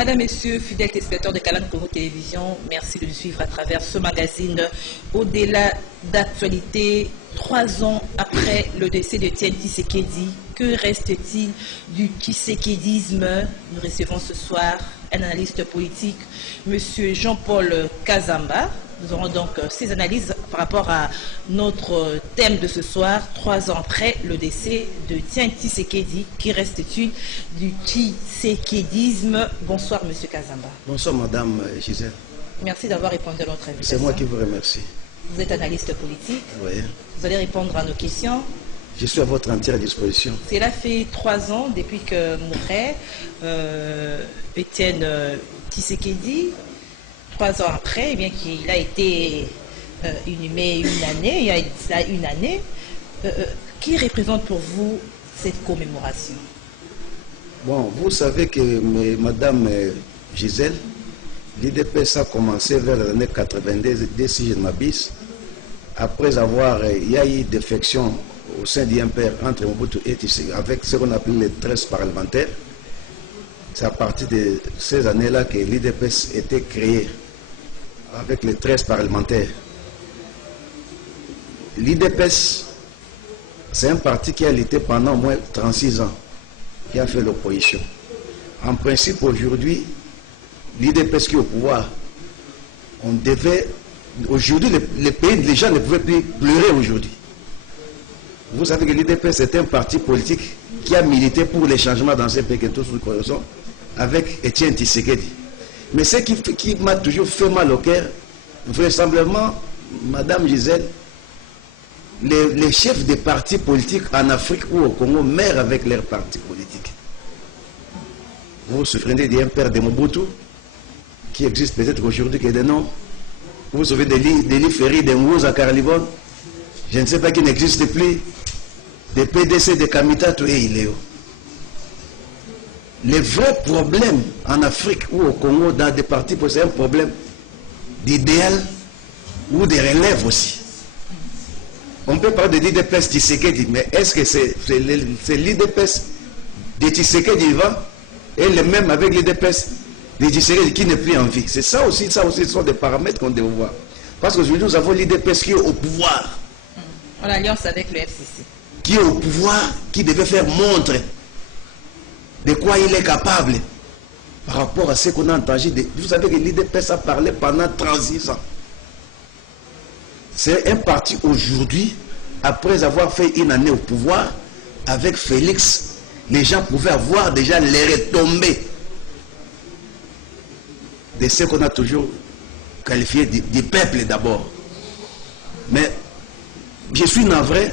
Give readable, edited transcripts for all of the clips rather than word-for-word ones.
Madame, Messieurs, fidèles téléspectateurs de Canal Congo Télévision, merci de nous suivre à travers ce magazine. Au-delà d'actualité, 3 ans après le décès de Étienne Tshisekedi, que reste-t-il du tshisekédisme? Nous recevons ce soir un analyste politique, M. Jean-Paul Kazamba. Nous aurons donc ces analyses par rapport à notre thème de ce soir, 3 ans après le décès de Étienne Tshisekedi. Qui reste-t-il du tshisekédisme? Bonsoir, M. Kazamba. Bonsoir, Madame Gisèle. Merci d'avoir répondu à notre invitation. C'est moi qui vous remercie. Vous êtes analyste politique. Oui. Vous allez répondre à nos questions. Je suis à votre entière disposition. Cela fait 3 ans depuis que mourait Étienne Tshisekedi. 3 ans après, eh bien qu'il a été inhumé il y a une année. Qui représente pour vous cette commémoration? Bon, vous savez que Madame Gisèle, l'IDPS a commencé vers les années 90, si je ne m'abuse, après avoir, il y a eu défection au sein d'IMPR entre Mobutu et Tshisekedi, avec ce qu'on appelle les 13 parlementaires. C'est à partir de ces années-là que l'IDPS était créé, avec les 13 parlementaires. L'IDPS, c'est un parti qui a lutté pendant au moins 36 ans, qui a fait l'opposition. En principe, aujourd'hui, l'IDPS qui est au pouvoir, on devait... Aujourd'hui, les gens ne pouvaient plus pleurer aujourd'hui. Vous savez que l'IDPS est un parti politique qui a milité pour les changements dans ce pays que tous nous connaissons, avec Étienne Tshisekedi. Mais ce qui m'a toujours fait mal au cœur, vraisemblablement, Madame Gisèle, les chefs des partis politiques en Afrique ou au Congo meurent avec leurs partis politiques. Vous vous souvenez d'un père de Mobutu, qui existe peut-être aujourd'hui que des noms. Vous vous souvenez de l'Iferi, de Ngouza à Carlivon, je ne sais pas qui n'existe plus, des PDC, de Kamitato et Iléo. Les vrais problèmes en Afrique ou au Congo, dans des partis, c'est un problème d'idéal ou de relève aussi. On peut parler de l'IDPS Tshisekedi, mais est-ce que c'est l'IDPS de Tshisekedi vivant et le même avec l'IDPS de Tshisekedi qui n'est plus en vie? C'est ça aussi, ce sont des paramètres qu'on doit voir. Parce qu'aujourd'hui, nous avons l'IDPS qui est au pouvoir. En alliance avec le FCC. Qui est au pouvoir, qui devait faire montre de quoi il est capable par rapport à ce qu'on a entendu. Vous savez que l'IDPS a parlé pendant 36 ans. C'est un parti aujourd'hui, après avoir fait une année au pouvoir, avec Félix, les gens pouvaient avoir déjà les retombées de ce qu'on a toujours qualifié du peuple d'abord. Mais je suis navré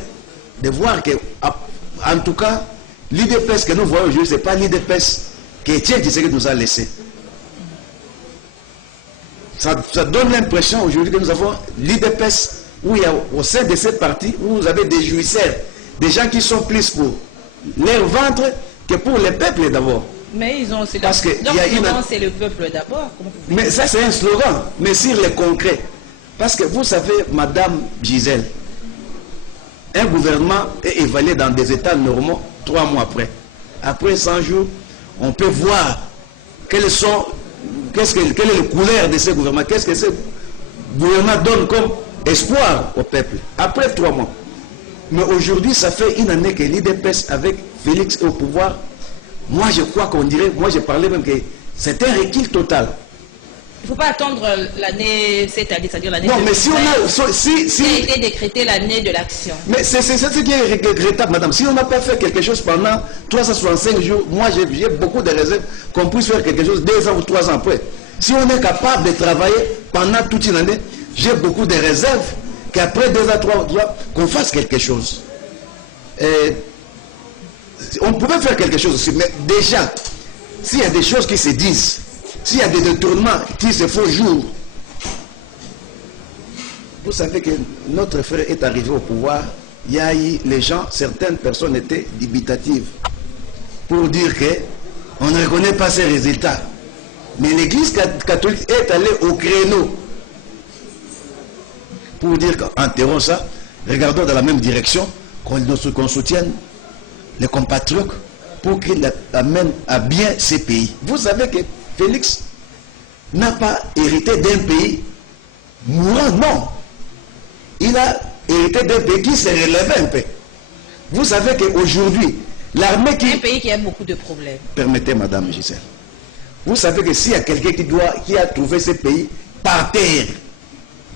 de voir que, en tout cas, l'IDPS que nous voyons aujourd'hui, ce n'est pas l'IDPS que Étienne Tshisekedi nous a laissé. Ça donne l'impression aujourd'hui que nous avons l'IDPS où il y a au sein de cette partie où vous avez des jouisseurs, des gens qui sont plus pour leur ventre que pour le peuple d'abord. Mais ils ont aussi parce que c'est le peuple d'abord. Mais ça c'est un slogan, mais sur le concret. Parce que vous savez, Madame Gisèle, un gouvernement est évalué dans des états normaux 3 mois après. Après 100 jours, on peut voir quelle est la couleur de ce gouvernement, qu'est-ce que ce gouvernement donne comme espoir au peuple. Après 3 mois. Mais aujourd'hui, ça fait une année que l'IDPS avec Félix est au pouvoir. Moi, je crois qu'on dirait, moi je parlais même que c'est un recul total. Il ne faut pas attendre l'année, cette année, c'est-à-dire l'année. Non, mais si on a. Si a été décrété l'année de l'action. Mais c'est ce qui est regrettable, madame. Si on n'a pas fait quelque chose pendant 365 jours, moi j'ai beaucoup de réserves qu'on puisse faire quelque chose 2 ans ou 3 ans après. Si on est capable de travailler pendant toute une année, j'ai beaucoup de réserves qu'après 2 ans, 3 ans, qu'on fasse quelque chose. On pouvait faire quelque chose aussi, mais déjà, s'il y a des choses qui se disent, s'il y a des détournements qui se font jour, vous savez que notre frère est arrivé au pouvoir, il y a eu les gens, certaines personnes étaient dubitatives pour dire qu'on ne reconnaît pas ces résultats. Mais l'Église catholique est allée au créneau pour dire qu'enterrons ça, regardons dans la même direction, qu'on soutienne les compatriotes pour qu'ils amènent à bien ces pays. Vous savez que Félix n'a pas hérité d'un pays mourant, non. Il a hérité d'un pays qui s'est relevé un peu. Vous savez qu'aujourd'hui, l'armée qui... Un pays qui a beaucoup de problèmes. Permettez, Madame Gisèle. Vous savez que s'il y a quelqu'un qui a trouvé ce pays par terre,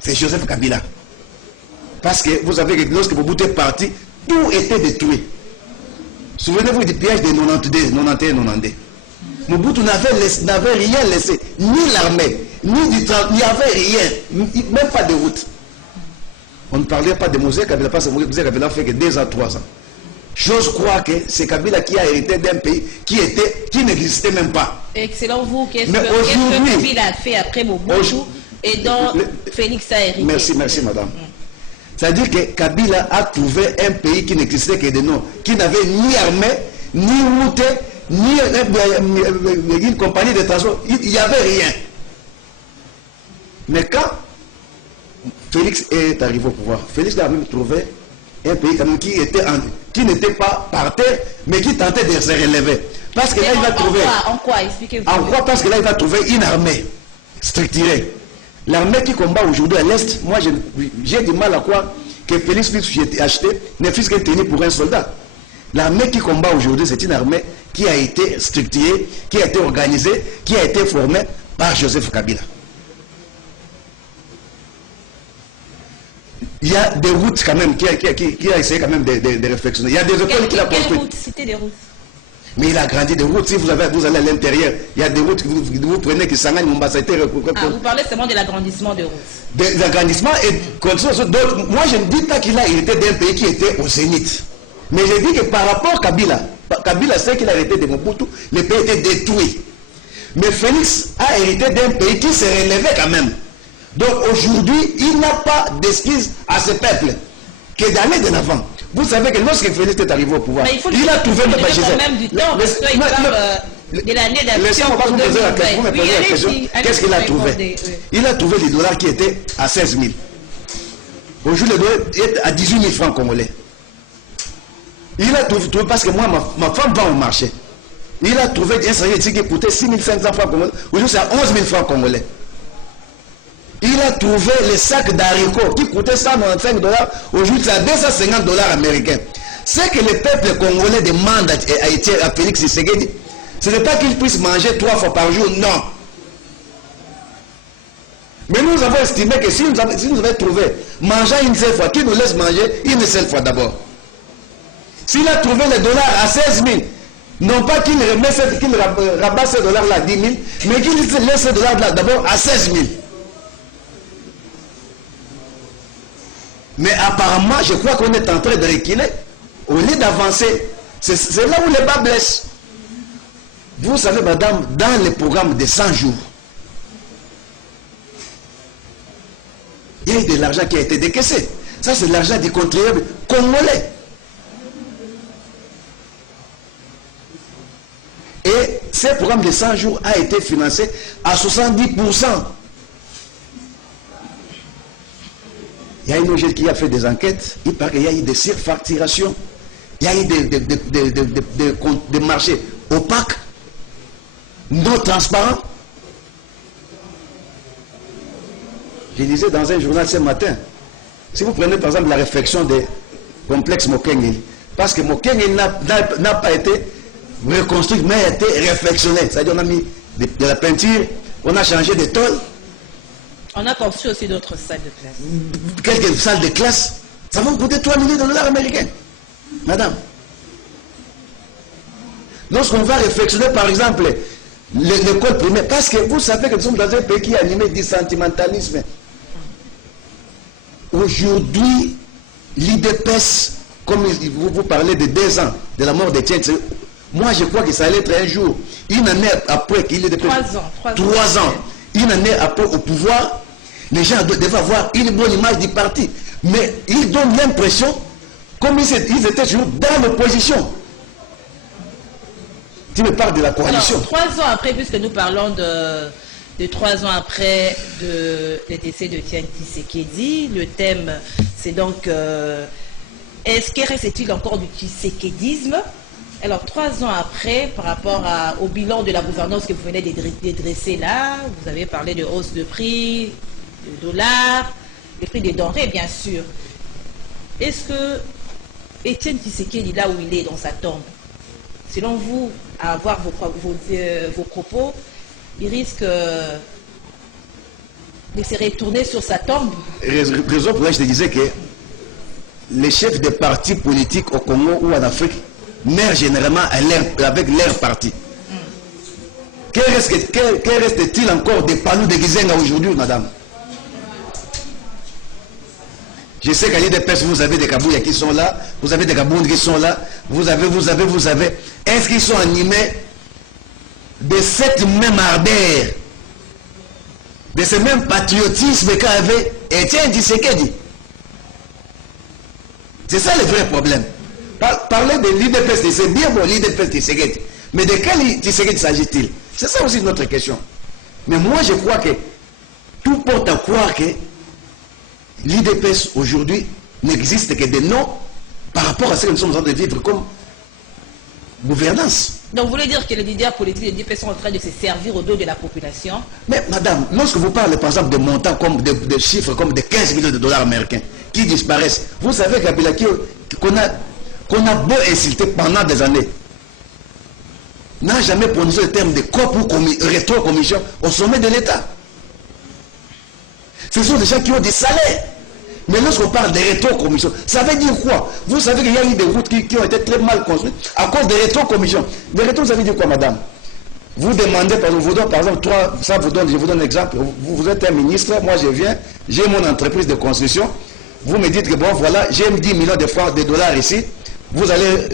c'est Joseph Kabila. Parce que vous savez que lorsque Mobutu est parti, tout était détruit. Souvenez-vous du piège de 91-92. Mobutu n'avait rien laissé, ni l'armée, ni du train, il n'y avait rien, même pas de route. On ne parlait pas de Mosé Kabila, parce que Mosé Kabila fait que 2 ans, 3 ans. J'ose croire que c'est Kabila qui a hérité d'un pays qui n'existait même pas. Et selon vous, qu'est-ce que Kabila a fait après Mobutu et dont Félix a hérité? Merci madame. C'est-à-dire que Kabila a trouvé un pays qui n'existait que de nom, qui n'avait ni armée, ni route, ni une compagnie de transport. Il n'y avait rien. Mais quand Félix est arrivé au pouvoir, Félix a même trouvé un pays quand même qui n'était pas par terre, mais qui tentait de se relever. Parce que là, il va trouver... En quoi? Expliquez-vous. En quoi? Parce que là, il va trouver une armée structurée. L'armée qui combat aujourd'hui à l'Est, moi j'ai du mal à croire que Félix puisse acheter ne fût-ce qu'un tenu pour un soldat. L'armée qui combat aujourd'hui, c'est une armée qui a été structurée, qui a été organisée, qui a été formée par Joseph Kabila. Il y a des routes quand même, qui a essayé quand même de réflexionner. Il y a des écoles qu'il a construites. Quelles routes? Citez des routes. Mais il a grandi des routes. Si vous allez à l'intérieur, il y a des routes que vous prenez qui s'engagent Mombasa. Vous parlez seulement de l'agrandissement de routes. L'agrandissement et donc, moi je ne dis pas qu'il a hérité d'un pays qui était au zénith. Mais je dis que par rapport à Kabila sait qu'il a hérité de Mobutu, le pays était détruit. Mais Félix a hérité d'un pays qui s'est relevé quand même. Donc aujourd'hui, il n'a pas d'excuse à ce peuple que d'aller de l'avant. Vous savez que lorsque Félix est arrivé au pouvoir, il a trouvé le même du temps, parce qu'il parle de l'année d'action. Laissez-moi vous me poser la question. Qu'est-ce qu'il a trouvé? Il a trouvé les dollars qui étaient à 16 000. Aujourd'hui, le dollar est à 18 000 francs congolais. Il a trouvé, parce que moi, ma femme va au marché. Il a trouvé un salaire qui coûtait 6 500 francs congolais. Aujourd'hui, c'est à 11 000 francs congolais. Il a trouvé les sacs d'haricots qui coûtaient 195 $. Aujourd'hui, c'est à 250 $ américains. Ce que le peuple congolais demande à Félix Tshisekedi, ce n'est pas qu'il puisse manger 3 fois par jour, non. Mais nous avons estimé que si nous avons trouvé manger une seule fois, qu'il nous laisse manger une seule fois d'abord. S'il a trouvé les dollars à 16 000, non pas qu'il rabatte ces dollars-là à 10 000, mais qu'il laisse ces dollars-là d'abord à 16 000. Mais apparemment, je crois qu'on est en train de reculer. Au lieu d'avancer, c'est là où les bas blessent. Vous savez, madame, dans le programme de 100 jours, il y a eu de l'argent qui a été décaissé. Ça, c'est de l'argent des contribuables congolais. Et ce programme de 100 jours a été financé à 70%. Il y a une ONG qui a fait des enquêtes, il paraît qu'il y a eu des surfacturations, il y a eu des marchés opaques, non transparents. Je disais dans un journal ce matin, si vous prenez par exemple la réflexion des complexes Mokengeli, parce que Mokengeli n'a pas été reconstruit, mais a été réflexionné. C'est-à-dire on a mis de la peinture, on a changé de tôle. On a construit aussi d'autres salles de classe. Quelques salles de classe, ça va coûter 3 millions de $ américains. Madame. Lorsqu'on va réflexionner par exemple l'école primaire, parce que vous savez que nous sommes dans un pays qui est animé du sentimentalisme. Aujourd'hui, l'IDPS, comme vous parlez de 2 ans de la mort de Tiens, moi je crois que ça allait être un jour, une année après qu'il est 3 ans. Une année après au pouvoir, les gens devaient avoir une bonne image du parti. Mais ils donnent l'impression comme ils étaient toujours dans l'opposition. Tu me parles de la coalition. Alors, 3 ans après, puisque nous parlons de 3 ans après le décès de Tiens Tshisekedi, le thème c'est donc est-ce qu'il reste-t-il encore du tshisekédisme? Alors, 3 ans après, par rapport au bilan de la gouvernance que vous venez de dresser là, vous avez parlé de hausse de prix, de dollars, les prix des denrées, bien sûr. Est-ce que Étienne Tshisekedi, là où il est dans sa tombe, selon vous, à avoir vos propos, il risque de se retourner sur sa tombe? Raison pour laquelle je te disais que les chefs des partis politiques au Congo ou en Afrique meurent généralement avec leur parti. Que reste-t-il encore de Palou de Gizenga aujourd'hui, madame? Je sais qu'à l'IDPS, vous avez des Kabouya qui sont là, vous avez des Kabound qui sont là, vous avez. Est-ce qu'ils sont animés de cette même ardeur, de ce même patriotisme qu'avait Étienne Tshisekedi? C'est ça le vrai problème. Parler de l'IDPS, c'est bien bon, l'IDPS Tshisekedi. Mais de quel Tshisekedi s'agit-il? C'est ça aussi notre question. Mais moi, je crois que tout porte à croire que l'IDPS aujourd'hui n'existe que des noms par rapport à ce que nous sommes en train de vivre comme gouvernance. Donc vous voulez dire que les leaders politiques de l'IDPS sont en train de se servir au dos de la population? Mais madame, lorsque vous parlez par exemple de montants comme de chiffres comme de 15 millions de dollars américains qui disparaissent, vous savez Kabila qu'on a beau insulter pendant des années, n'a jamais prononcé le terme de COP ou rétro-commission au sommet de l'État. Ce sont des gens qui ont des salaires. Mais lorsqu'on parle de rétro-commission, ça veut dire quoi? Vous savez qu'il y a eu des routes qui ont été très mal construites à cause des rétro-commissions. Les rétro, ça veut dire quoi, madame? Vous demandez, par exemple, je vous donne un exemple. Vous êtes un ministre, moi je viens, j'ai mon entreprise de construction. Vous me dites que bon, voilà, j'ai 10 millions de francs, de dollars ici. Vous allez,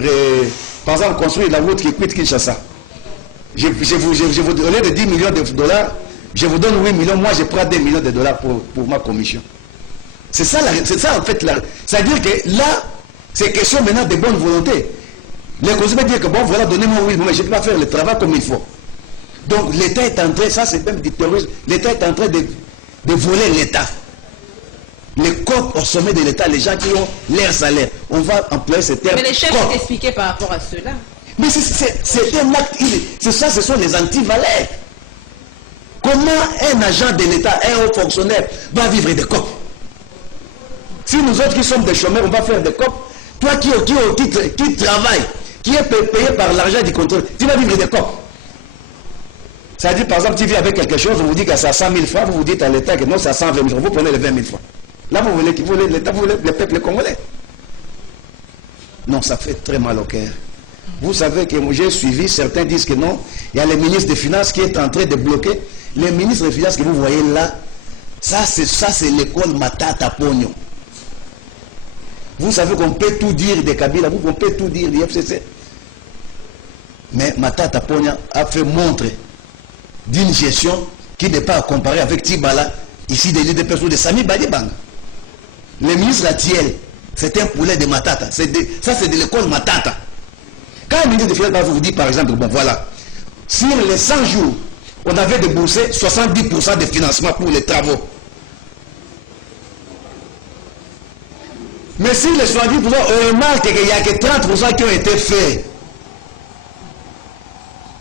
par exemple, construire la route qui quitte Kinshasa. Je vous donne de 10 millions de dollars, je vous donne 8 millions, moi je prends 2 millions de dollars pour ma commission. C'est ça en fait. C'est-à-dire que là, c'est question maintenant de bonne volonté. Les consommateurs disent que bon, voilà, donnez-moi 8 millions, mais je ne peux pas faire le travail comme il faut. Donc l'État est en train, ça c'est même du terrorisme, l'État est en train de voler l'État. Les COP au sommet de l'État, les gens qui ont leur salaire, on va employer ce terme. Mais les chefs sont expliqués par rapport à cela. Mais c'est un acte, ce sont les anti-valeurs. Comment un agent de l'État, un haut fonctionnaire, va vivre des COP? Si nous autres qui sommes des chômeurs, on va faire des COP. Toi qui travaille, qui est payé par l'argent du contrôle, tu vas vivre des COP. Ça dit par exemple, tu vis avec quelque chose, on vous dit que c'est à 100 000 francs, vous vous dites à l'État que non, c'est à 120 000 francs, vous prenez les 20 000 francs. Là, vous voulez l'État, vous voulez le peuple congolais. Non, ça fait très mal au cœur. Vous savez que j'ai suivi, certains disent que non, il y a le ministre des Finances qui est en train de bloquer. Les ministres des Finances que vous voyez là, ça c'est l'école Matata Pogno. Vous savez qu'on peut tout dire de Kabila, on peut tout dire du FCC. Mais Matata Pogno a fait montre d'une gestion qui n'est pas à comparer avec Tibala, ici de l'IDPS ou de Sami Badibanga. Le ministre Atiel, c'est un poulet de Matata. Ça c'est de l'école Matata. Quand le ministre des Finances vous dit par exemple, bon voilà, sur les 100 jours, on avait déboursé 70% de financement pour les travaux. Mais si les 70%, on remarque qu'il n'y a que 30% qui ont été faits.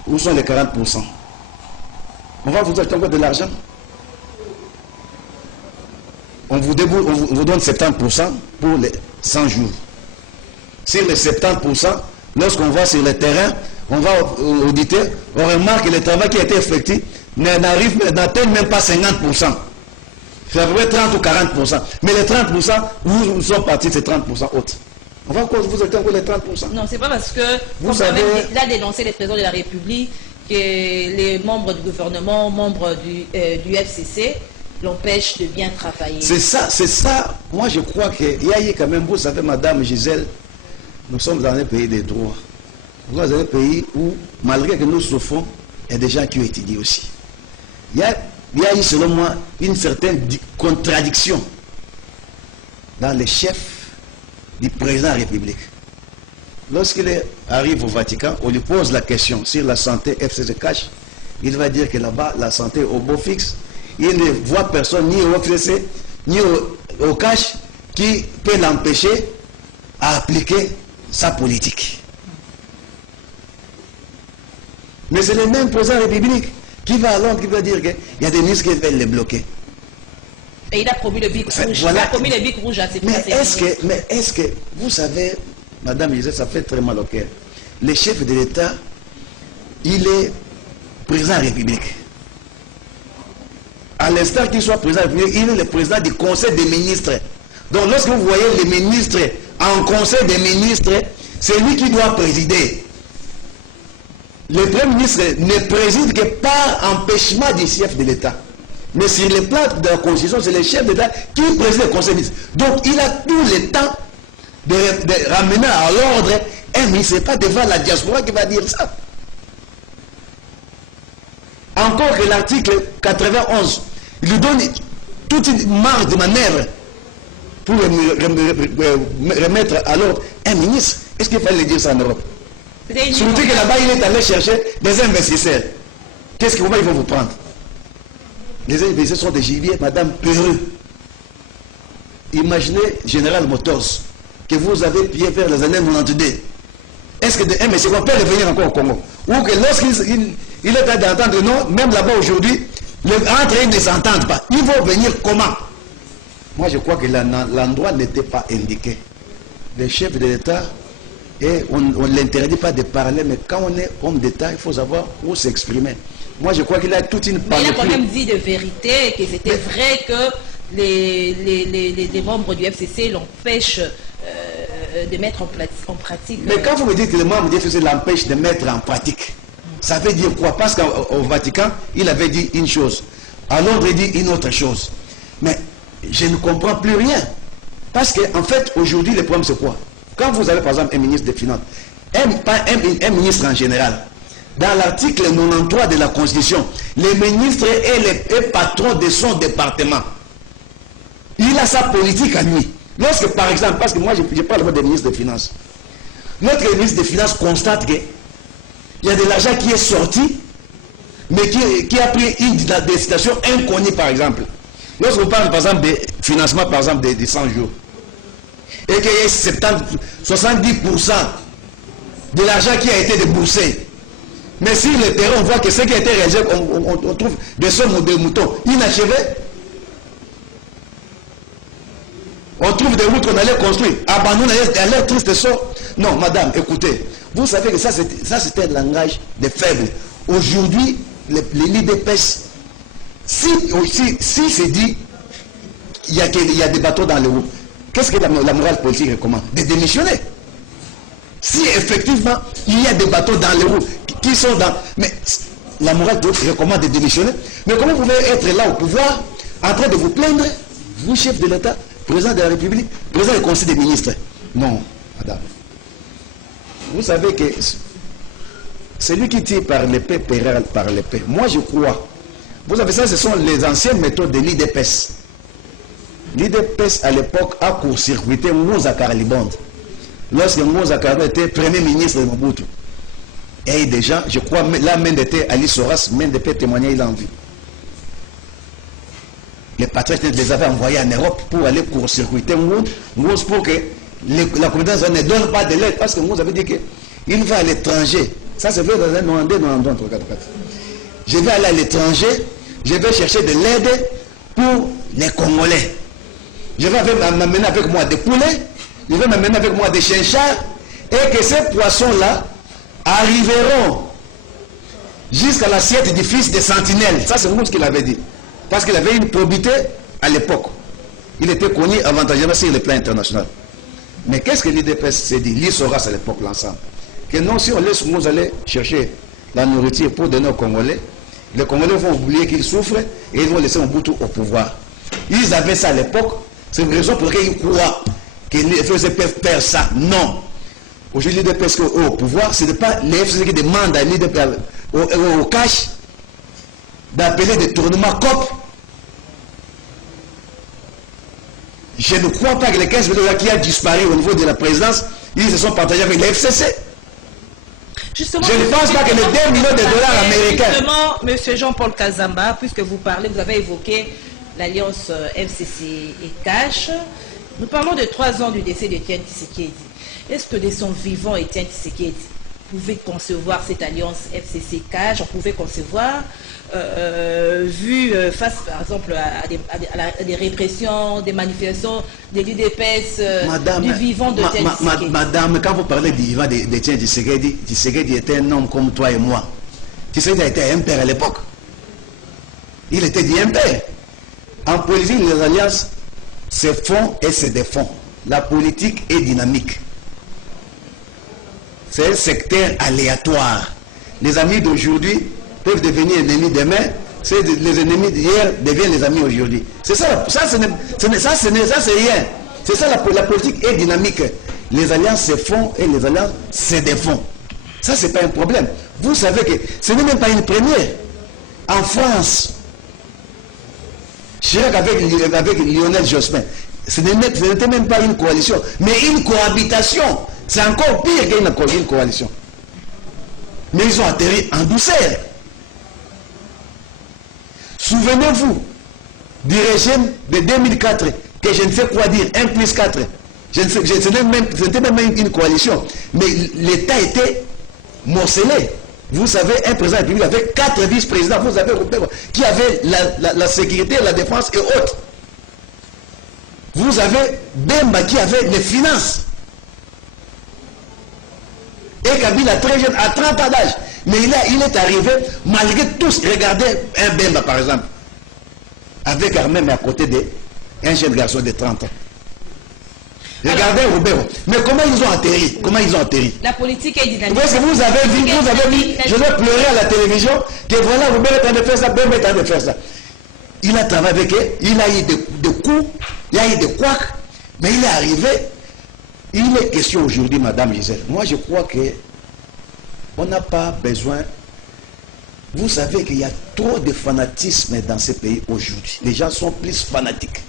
Où sont les 40%? On va vous acheter encore de l'argent. On vous donne 70% pour les 100 jours. Sur les 70%, lorsqu'on va sur le terrain, on va auditer, on remarque que le travail qui a été effectué n'atteint même pas 50%. C'est à peu près 30 ou 40%. Mais les 30%, vous sont partis de ces 30% autres. On va encore vous acheter encore les 30%. Non, c'est pas parce que vous savez, là dénoncé les présidents de la République que les membres du gouvernement, membres du FCC, l'empêchent de bien travailler. C'est ça. Moi, je crois qu'il y a quand même, vous savez, Madame Gisèle, nous sommes dans un pays des droits. Nous sommes dans un pays où, malgré que nous souffrons, il y a des gens qui ont étudié aussi. Il y a eu, selon moi, une certaine contradiction dans les chefs du président de la République. Lorsqu'il arrive au Vatican, on lui pose la question sur la santé FCC cash. Il va dire que là-bas, la santé est au beau fixe. Il ne voit personne, ni au FCC, ni au cash, qui peut l'empêcher à appliquer sa politique. Mais c'est le même président de la République qui va à Londres, qui va dire qu'il y a des ministres qui veulent les bloquer. Et il a promis le bic rouge. Voilà. Il a promis le bic rouge à ses Mais est-ce que, vous savez, Madame Lisette, ça fait très mal au cœur. Le chef de l'État, il est président de la République. À l'instant qu'il soit président de la République, il est le président du Conseil des ministres. Donc lorsque vous voyez les ministres en Conseil des ministres, c'est lui qui doit présider. Le Premier ministre ne préside que par empêchement du chef de l'État. Mais sur le plan de la Constitution, c'est le chef d'État qui préside le Conseil des ministres. Donc il a tout le temps de ramener à l'ordre un ministre. Ce n'est pas devant la diaspora qui va dire ça. Encore que l'article 91 lui donne toute une marge de manœuvre pour remettre à l'ordre un ministre. Est-ce qu'il fallait dire ça en Europe? Surtout que là-bas, il est allé chercher des investisseurs. Comment ils vont vous prendre? Les investisseurs sont des gibiers, madame, peureux. Imaginez General Motors, que vous avez pillé vers les années 92. Est-ce que un monsieur peut revenir encore au Congo? Ou que lorsqu'il est en train d'entendre, non, même là-bas aujourd'hui, entre eux ne s'entendent pas. Ils vont venir comment? Moi, je crois que l'endroit n'était pas indiqué. Le chef de l'État, et on ne l'interdit pas de parler, mais quand on est homme d'État, il faut savoir où s'exprimer. Moi, je crois qu'il a toute une panoplie. Mais il a quand même dit de vérité, que c'était vrai que les membres du FCC l'empêchent de mettre en pratique. Mais quand vous me dites que les membres du FCC l'empêchent de mettre en pratique, ça veut dire quoi? Parce qu'au Vatican, il avait dit une chose. À Londres, il dit une autre chose. Mais je ne comprends plus rien. Parce qu'en fait, aujourd'hui, le problème, c'est quoi? Quand vous avez, par exemple, un ministre des Finances, un ministre en général, dans l'article 93 de la Constitution, le ministre est le patron de son département. Il a sa politique à lui. Lorsque, par exemple, parce que moi, je parle des ministres des Finances, notre ministre des Finances constate qu'il y a de l'argent qui est sorti, mais qui a pris une destination inconnue, par exemple. Lorsqu'on parle, par exemple, des financements, par exemple, des 100 jours, et qu'il y a 70% de l'argent qui a été déboursé. Mais sur le terrain, on voit que ce qui a été réalisé, on trouve des sommes de moutons inachevés. On trouve des routes qu'on allait construire, abandonnées à leur triste sort. Non, madame, écoutez, vous savez que ça c'était un langage de faibles. Aujourd'hui, les l'IDPS, si c'est dit, il y a des bateaux dans les roues, qu'est-ce que la morale politique recommande? De démissionner. Si effectivement, il y a des bateaux dans les roues qui sont dans... Mais la morale politique recommande de démissionner. Mais comment vous pouvez être là au pouvoir, en train de vous plaindre, vous, chef de l'État, président de la République, président du Conseil des ministres? Non, madame. Vous savez que celui qui tire par l'épée paiera par l'épée. Moi, je crois. Vous savez ça, ce sont les anciennes méthodes de l'IDPS. L'IDPS, à l'époque, a court-circuité Moussa Karalibonde. Lorsque Moussa Karalibonde était premier ministre de Mobutu. Et déjà, je crois, là même était Ali Soras, même de témoigner, il a envie. Les patriotes les avaient envoyés en Europe pour aller court-circuiter Moussa pour que la communauté ne donne pas de l'aide. Parce que Moussa avait dit qu'il va à l'étranger. Ça, c'est fait dans un 92, 93, 94. Je vais aller à l'étranger, je vais chercher de l'aide pour les Congolais. Je vais m'amener avec moi des poulets, je vais m'amener avec moi des chinchards, et que ces poissons-là arriveront jusqu'à l'assiette du fils des sentinelles. Ça, c'est Moussa qui l'avait dit. Parce qu'il avait une probité à l'époque. Il était connu avantageusement sur le plan international. Mais qu'est-ce que l'IDPS s'est dit? L'ISORAS à l'époque, l'ensemble. Que non, si on laisse Moussa aller chercher la nourriture pour donner aux Congolais, les Congolais vont oublier qu'ils souffrent et ils vont laisser Mobutu au pouvoir. Ils avaient ça à l'époque. C'est une raison pour laquelle ils croient que les FCC peuvent faire ça. Non. Aujourd'hui, l'IDPS au pouvoir, ce n'est pas les FCC qui demandent à l'IDPS au cash d'appeler des tournements COP. Je ne crois pas que les 15 millions qui ont disparu au niveau de la présidence, ils se sont partagés avec les FCC. Justement, je ne pense pas que les 2 millions de dollars américains... Justement, M. Jean-Paul Kazamba, puisque vous parlez, vous avez évoqué l'alliance FCC et Cash. Nous parlons de 3 ans du décès d'Étienne Tshisekedi. Est-ce que de son vivant Étienne Tshisekedi pouvait concevoir cette alliance FCC-CAJ, on pouvait concevoir, vu face par exemple à des répressions, des manifestations, des l'UDPS, du vivant de Tiens Tshisekedi. Madame, quand vous parlez du vivant de Tiens Tshisekedi, Tshisekedi était un homme comme toi et moi. Tshisekedi a été un père à l'époque. Il était dit un père. En politique, les alliances se font et se défont. La politique est dynamique. C'est un secteur aléatoire. Les amis d'aujourd'hui peuvent devenir ennemis demain. Les ennemis d'hier deviennent les amis aujourd'hui. C'est ça, ça c'est rien. C'est ça, la politique est dynamique. Les alliances se font et les alliances se défont. Ça, c'est pas un problème. Vous savez que ce n'est même pas une première. En France, Chirac avec Lionel Jospin, ce n'était même pas une coalition, mais une cohabitation. C'est encore pire qu'une coalition. Mais ils ont atterri en douceur. Souvenez-vous du régime de 2004, que je ne sais quoi dire, 1 plus 4. Ce n'était même une coalition. Mais l'État était morcelé. Vous savez, un président de la République avec 4 vice-présidents, vous avez qui avaient la sécurité, la défense et autres. Vous avez Bemba qui avait les finances. Et Kabila très jeune, à 30 ans d'âge. Mais il est arrivé, malgré tous, regardez un Bemba par exemple, avec même à côté d'un jeune garçon de 30 ans. Regardez Roubert. Mais comment ils ont atterri? La politique est dynamique. Parce que vous avez vu, je vais pleurer à la télévision, que voilà, Roubert est en train de faire ça, Bemba est en train de faire ça. Il a travaillé avec eux, il a eu des coups, il a eu des couacs, mais il est arrivé. Il est question aujourd'hui, Madame Gisèle. Moi, je crois que on n'a pas besoin. Vous savez qu'il y a trop de fanatisme dans ce pays aujourd'hui. Les gens sont plus fanatiques.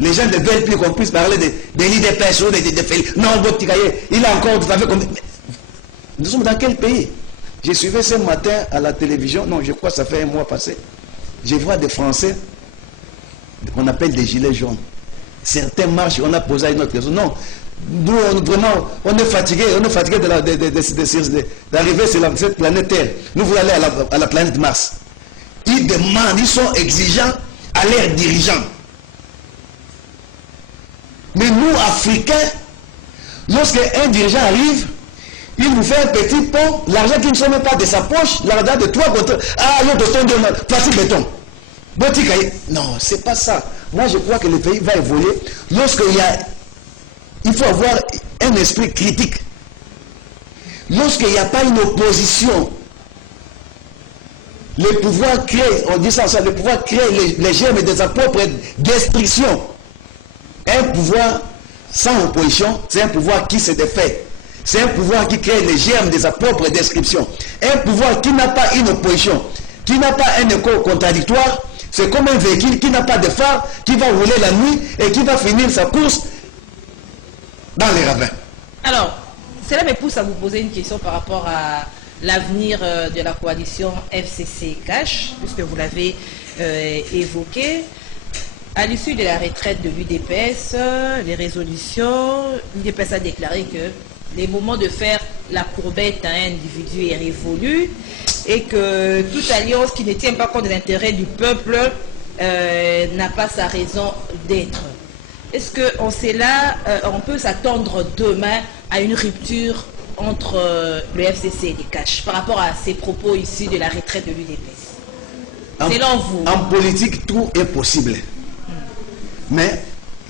Les gens ne veulent plus qu'on puisse parler de l'IDPS ou de Félix. Non, votre Tikaye, il a encore, vous savez, nous sommes dans quel pays? J'ai suivi ce matin à la télévision, non, je crois que ça fait un mois passé. Je vois des Français qu'on appelle des gilets jaunes. Certains marchent, on a posé à une autre question. Non, nous, on est fatigué, d'arriver sur cette planète Terre. Nous voulons aller à la planète Mars. Ils demandent, ils sont exigeants à leurs dirigeants. Mais nous, Africains, lorsqu'un dirigeant arrive, il vous fait un petit pont, l'argent qui ne sort même pas de sa poche, l'argent de 3 contre. Ah, l'autre facile béton. Non, c'est pas ça. Moi, je crois que le pays va évoluer il faut avoir un esprit critique. Lorsqu'il n'y a pas une opposition, le pouvoir crée, on dit ça, le pouvoir crée les germes de sa propre destruction. Un pouvoir sans opposition, c'est un pouvoir qui se défait. C'est un pouvoir qui crée les germes de sa propre description. Un pouvoir qui n'a pas une opposition, qui n'a pas un écho contradictoire, c'est comme un véhicule qui n'a pas de phare, qui va rouler la nuit et qui va finir sa course dans les ravins. Alors, cela me pousse à vous poser une question par rapport à l'avenir de la coalition FCC-CAJ, puisque vous l'avez évoqué. À l'issue de la retraite de l'UDPS, les résolutions, l'UDPS a déclaré que les moments de faire la courbette à un individu est révolu et que toute alliance qui ne tient pas compte de l'intérêt du peuple n'a pas sa raison d'être. Est-ce qu'on sait là, on peut s'attendre demain à une rupture entre le FCC et les CAJ par rapport à ces propos issus de la retraite de l'UDPS? Selon vous? En politique, tout est possible. Mais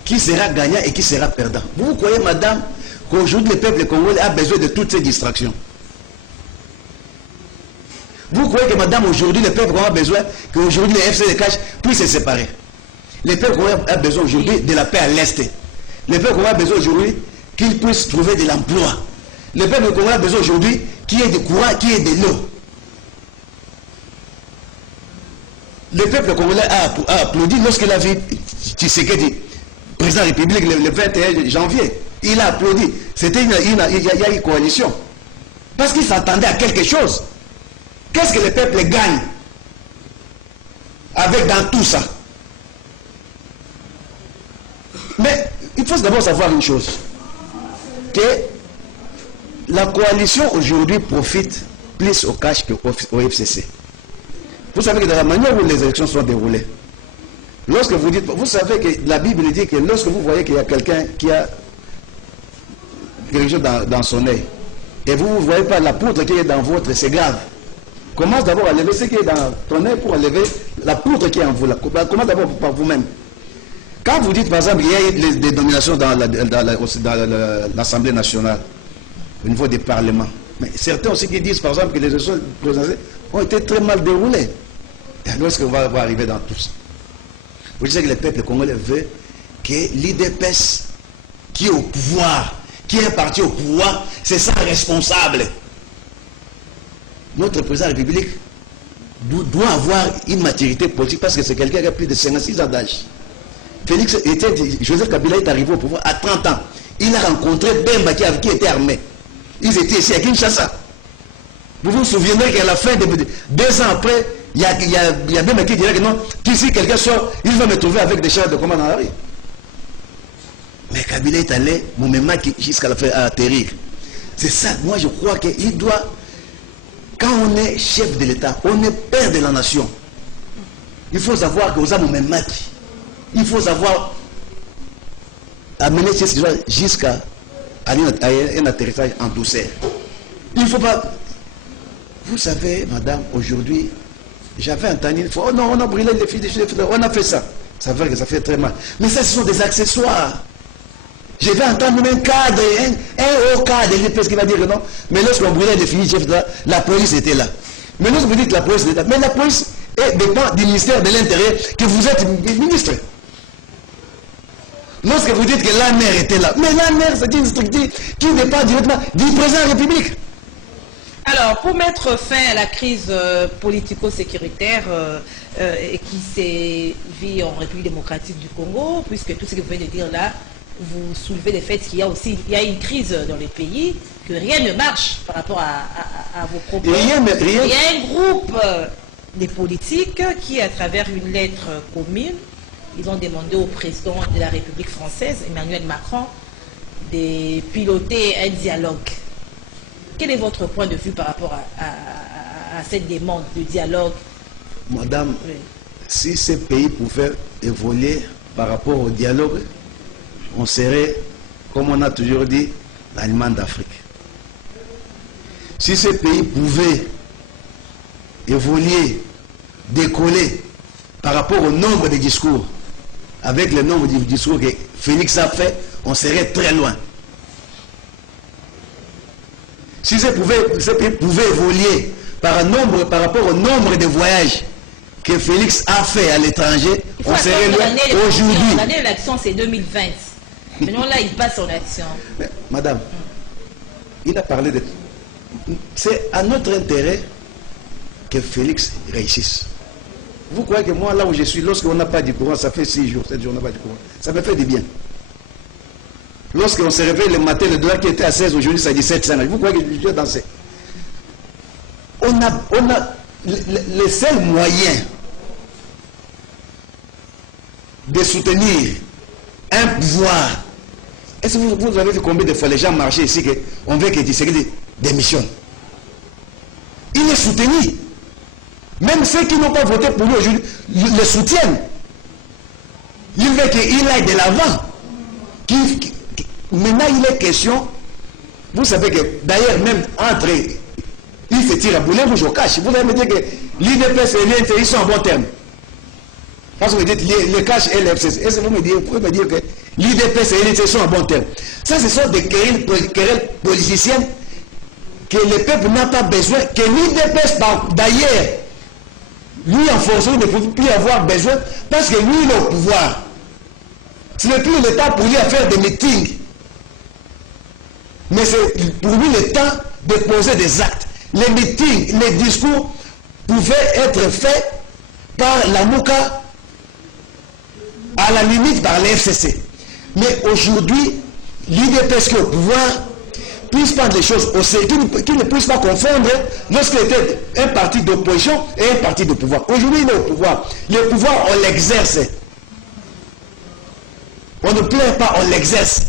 qui sera gagnant et qui sera perdant? Vous croyez, madame, qu'aujourd'hui le peuple congolais a besoin de toutes ces distractions? Vous croyez que, madame, aujourd'hui le peuple congolais a besoin qu'aujourd'hui les FCC et les CAJ puissent se séparer? Le peuple congolais a besoin aujourd'hui de la paix à l'Est. Le peuple congolais a besoin aujourd'hui qu'il puisse trouver de l'emploi. Le peuple congolais a besoin aujourd'hui qu'il y ait du courant, qu'il y ait de l'eau. Le peuple congolais a applaudi lorsqu'il a vu Tshisekedi, président de la République, le 21 janvier. Il a applaudi. C'était il y a une coalition. Parce qu'il s'attendait à quelque chose. Qu'est-ce que le peuple gagne avec dans tout ça? Mais il faut d'abord savoir une chose. Que la coalition aujourd'hui profite plus au cash qu'au FCC. Vous savez que dans la manière où les élections sont déroulées, lorsque vous dites, vous savez que la Bible dit que lorsque vous voyez qu'il y a quelqu'un qui a quelque chose dans son œil, et vous ne voyez pas la poutre qui est dans votre, c'est grave. Commence d'abord à lever ce qui est dans ton œil pour lever la poutre qui est en vous. Commence d'abord par vous-même. Quand vous dites, par exemple, il y a eu des dominations dans l'Assemblée nationale, au niveau des parlements, mais certains aussi qui disent, par exemple, que les élections présidentielles ont été très mal déroulées. Et alors, est-ce qu'on va arriver dans tout ça? Vous savez que le peuple congolais veut que l'IDPS, qui est au pouvoir, qui est un parti au pouvoir, c'est ça responsable. Notre président de la République doit avoir une maturité politique parce que c'est quelqu'un qui a plus de 56 ans d'âge. Joseph Kabila est arrivé au pouvoir à 30 ans. Il a rencontré Bemba qui était armé. Ils étaient ici à Kinshasa. Vous vous souvenez qu'à la fin de 2 ans après, il y a Bemba qui dirait que non, qu'ici quelqu'un sort, il va me trouver avec des chars de combat dans la rue. Mais Kabila est allé, mon moment jusqu'à la fin à atterrir. C'est ça, moi je crois qu'il doit, quand on est chef de l'État, on est père de la nation. Il faut savoir que vous avez mon même il faut savoir amener ces gens jusqu'à un atterrissage en douceur. Il ne faut pas... Vous savez, madame, aujourd'hui, j'avais entendu une fois, oh non, on a brûlé les filles, on a fait ça. Ça veut dire que ça fait très mal. Mais ça, ce sont des accessoires. Je vais entendre un cadre, un haut cadre, qui va dire que non. Mais lorsqu'on brûlait les filles, la police était là. Mais lorsque vous dites que la police était là, mais la police dépend du ministère de l'Intérieur, que vous êtes ministre. Lorsque vous dites que la mère était là, mais la mère, c'est une structure qui dépend directement du président de la République. Alors, pour mettre fin à la crise politico-sécuritaire qui s'est vue en République démocratique du Congo, puisque tout ce que vous venez de dire là, vous soulevez le fait qu'il y a une crise dans les pays, que rien ne marche par rapport à vos propos. Il y a un groupe des politiques qui, à travers une lettre commune, ils ont demandé au président de la République française, Emmanuel Macron, de piloter un dialogue. Quel est votre point de vue par rapport à cette demande de dialogue? Madame, oui. Si ces pays pouvaient évoluer par rapport au dialogue, on serait, comme on a toujours dit, l'Allemagne d'Afrique. Si ces pays pouvaient évoluer, décoller par rapport au nombre de discours, avec le nombre de discours que Félix a fait, on serait très loin. Si ces pays pouvaient évoluer par rapport au nombre de voyages que Félix a fait à l'étranger, on serait loin aujourd'hui. L'année de l'action, c'est 2020. Maintenant, là, il passe en action. Mais, madame, il a parlé de... C'est à notre intérêt que Félix réussisse. Vous croyez que moi, là où je suis, lorsqu'on n'a pas du courant, ça fait 6 jours, 7 jours, on n'a pas du courant. Ça me fait du bien. Lorsqu'on se réveille le matin, le dollar qui était à 16, aujourd'hui, ça dit 700. Vous croyez que je dois danser? On a le seul moyen de soutenir un pouvoir. Est-ce que vous avez vu combien de fois les gens marchaient ici qu'on veut que Tshisekedi démissionne? Il est soutenu. Même ceux qui n'ont pas voté pour lui aujourd'hui le soutiennent. Il veut qu'il aille de l'avant. Maintenant, il est question, vous savez que d'ailleurs, même entre, il se tire à boulet rouge au cash. Vous allez me dire que l'IDPS et l'INT, ils sont en bon terme. Parce que vous dites le cash et l'FCC. Est-ce que vous pouvez me dire que l'IDPS et l'INT sont en bon terme? Ça, ce sont des querelles politiciennes que le peuple n'a pas besoin, que l'IDPS, d'ailleurs, lui en fonction, il ne peut plus avoir besoin, parce que lui, il est au pouvoir. Ce n'est plus le temps pour lui à faire des meetings. Mais c'est pour lui le temps de poser des actes. Les meetings, les discours pouvaient être faits par la MOUCA, à la limite par les FCC. Mais aujourd'hui, l'IDPS qui est au pouvoir puisse prendre les choses au sérieux, qui ne puisse pas confondre lorsqu'il était un parti d'opposition et un parti de pouvoir. Aujourd'hui, il est au pouvoir. Le pouvoir, on l'exerce. On ne plaint pas, on l'exerce.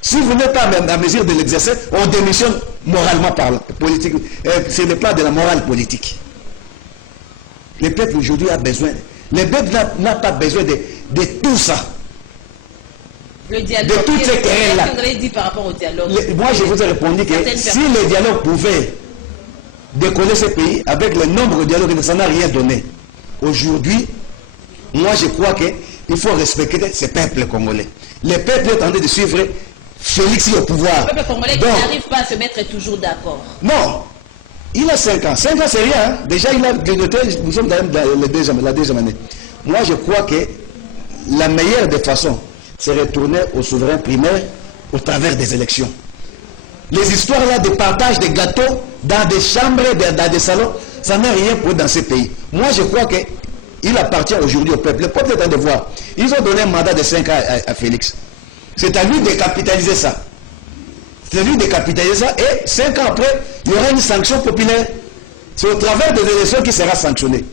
Si vous n'êtes pas à mesure de l'exercer, on démissionne moralement parlant, politique, ce n'est pas de la morale politique. Le peuple aujourd'hui a besoin, le peuple n'a pas besoin de tout ça. Le dialogue. De toutes ces querelles-là. Qu'est-ce que vous avez dit par rapport au dialogue? Moi, je vous ai répondu que si le dialogue pouvait décoller ce pays avec le nombre de dialogues, ça n'a rien donné. Aujourd'hui, moi, je crois qu'il faut respecter ce peuple congolais. Le peuple est en train de suivre Félix au pouvoir. Le peuple congolais qui n'arrive pas à se mettre toujours d'accord. Non. Il a 5 ans. 5 ans, c'est rien. Hein? Déjà, il a dénoté, nous sommes dans la deuxième année. Moi, je crois que la meilleure des façons, c'est retourner au souverain primaire au travers des élections. Les histoires là de partage de gâteaux dans des chambres, dans des salons, ça n'a rien pour dans ces pays. Moi, je crois qu'il appartient aujourd'hui au peuple. Le peuple est en train de voir. Ils ont donné un mandat de 5 ans à Félix. C'est à lui de capitaliser ça. C'est à lui de capitaliser ça. Et 5 ans après, il y aura une sanction populaire. C'est au travers des élections qu'il sera sanctionné.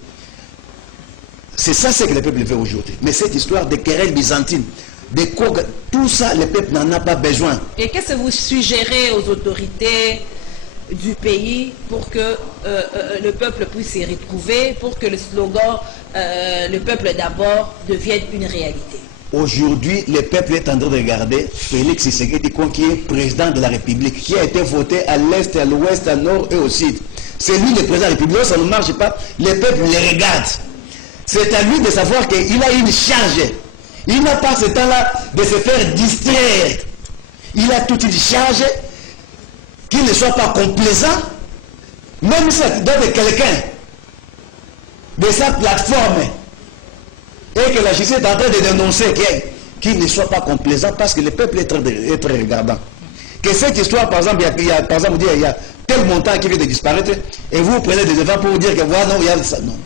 C'est ça ce que le peuple veut aujourd'hui. Mais cette histoire de querelles byzantines, des cours, tout ça, le peuple n'en a pas besoin. Et qu'est-ce que vous suggérez aux autorités du pays pour que le peuple puisse s'y retrouver, pour que le slogan le peuple d'abord devienne une réalité? Aujourd'hui, le peuple est en train de regarder Félix Tshisekedi qui est président de la République, qui a été voté à l'est, à l'ouest, à nord et au sud. C'est lui le président de la République. Ça ne marche pas, le peuple le regarde. C'est à lui de savoir qu'il a une charge. Il n'a pas ce temps-là de se faire distraire. Il a toute une charge, qu'il ne soit pas complaisant, même si ça donne quelqu'un de sa plateforme et que la justice est en train de dénoncer qu'il ne soit pas complaisant parce que le peuple est très regardant. Que cette histoire, par exemple, il y a tel montant qui vient de disparaître et vous prenez des devants pour vous dire que voilà, non, il y a ça. Non.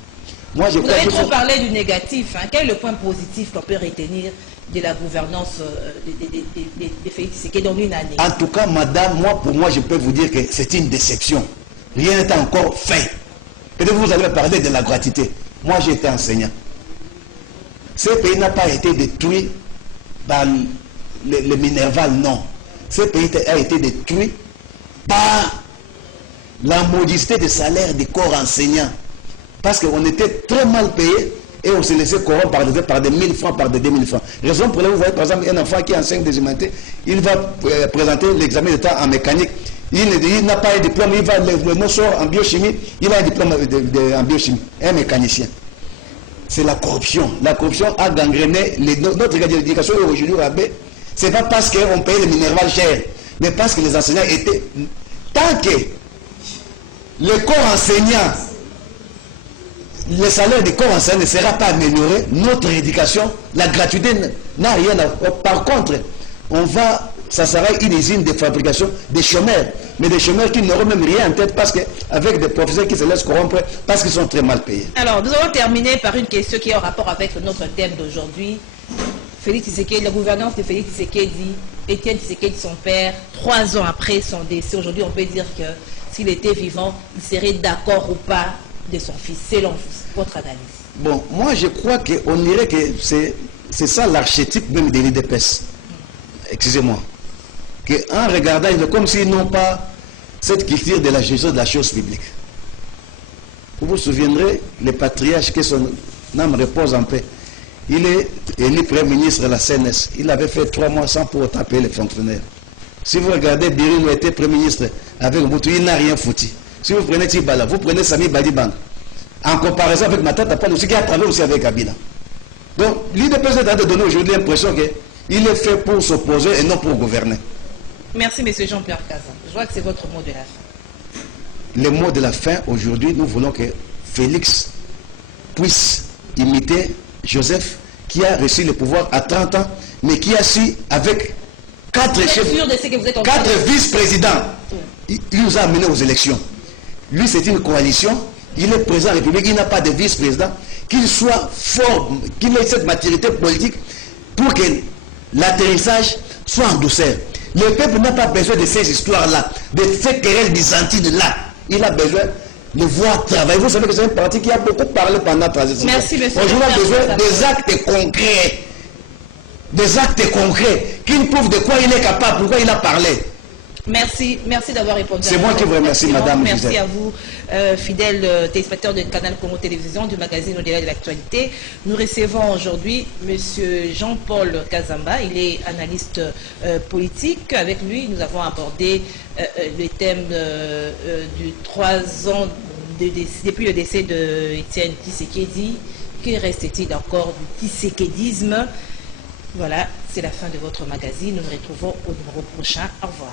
Moi, je vous avez trop parlé du négatif. Hein. Quel est le point positif qu'on peut retenir de la gouvernance de Félix Tshisekedi dans une année? En tout cas, madame, pour moi, je peux vous dire que c'est une déception. Rien n'est encore fait. Peut-être vous allez parler de la gratuité. Moi, j'ai été enseignant. Ce pays n'a pas été détruit par le Minerval, non. Ce pays a été détruit par la modicité des salaires des corps enseignants. Parce qu'on était très mal payé et on s'est laissé corrompre par des 1000 francs, par des 2000 francs. Raison pour laquelle vous voyez par exemple un enfant qui enseigne des humanités, il va présenter l'examen d'état en mécanique. Il n'a pas un diplôme, il va le mot sort en biochimie, il a un diplôme en biochimie, un mécanicien. C'est la corruption. La corruption a gangréné notre éducation aujourd'hui au rabais. Ce n'est pas parce qu'on paye le minéral cher, mais parce que les enseignants étaient... Tant que le corps enseignant, le salaire des corps enseignants ne sera pas amélioré, notre éducation, la gratuité n'a rien à voir. Par contre, ça sera une usine de fabrication des chômeurs, mais des chômeurs qui n'auront même rien en tête parce qu'avec des professeurs qui se laissent corrompre parce qu'ils sont très mal payés. Alors, nous allons terminer par une question qui est en rapport avec notre thème d'aujourd'hui. Félix Tshisekedi, la gouvernance de Félix Tshisekedi, Étienne Tshisekedi, son père, 3 ans après son décès, aujourd'hui on peut dire que s'il était vivant, il serait d'accord ou pas de son fils, selon votre analyse. Bon, moi je crois qu'on dirait que c'est ça l'archétype même de l'IDPS. Excusez-moi. En regardant, comme s'ils n'ont pas cette culture de la gestion de la chose publique. Vous vous souviendrez, le patriarche, que son âme repose en paix, il est élu Premier ministre de la CNS. Il avait fait 3 mois sans pour autant payer les fonctionnaires. Si vous regardez, Birino était Premier ministre avec Moutou, il n'a rien foutu. Si vous prenez Tibala, vous prenez Sami Badiban. En comparaison avec Matata Pan, aussi qui a travaillé aussi avec Kabila. Donc, l'IDPS est en train de donner aujourd'hui l'impression qu'il est fait pour s'opposer et non pour gouverner. Merci, M. Jean-Pierre Kazan. Je vois que c'est votre mot de la fin. Le mot de la fin, aujourd'hui, nous voulons que Félix puisse imiter Joseph, qui a reçu le pouvoir à 30 ans, mais qui a su, avec 4 vice-présidents, il nous a amenés aux élections. Lui, c'est une coalition. Il est président de la République, il n'a pas de vice-président. Qu'il soit fort, qu'il ait cette maturité politique pour que l'atterrissage soit en douceur. Le peuple n'a pas besoin de ces histoires-là, de ces querelles byzantines-là. Il a besoin de voir travailler. Vous savez que c'est un parti qui a beaucoup parlé pendant la transition. Merci, monsieur. Aujourd'hui, on a besoin des actes concrets. Des actes concrets qui prouvent de quoi il est capable, pourquoi il a parlé. Merci d'avoir répondu. C'est moi qui vous remercie, Madame. Merci à vous, fidèles téléspectateurs de Canal Congo Télévision, du magazine Au-delà de l'actualité. Nous recevons aujourd'hui M. Jean-Paul Kazamba. Il est analyste politique. Avec lui, nous avons abordé le thème du 3 ans depuis le décès de Étienne Tshisekedi. Que reste-t-il encore du tshisekédisme? Voilà, c'est la fin de votre magazine. Nous nous retrouvons au numéro prochain. Au revoir.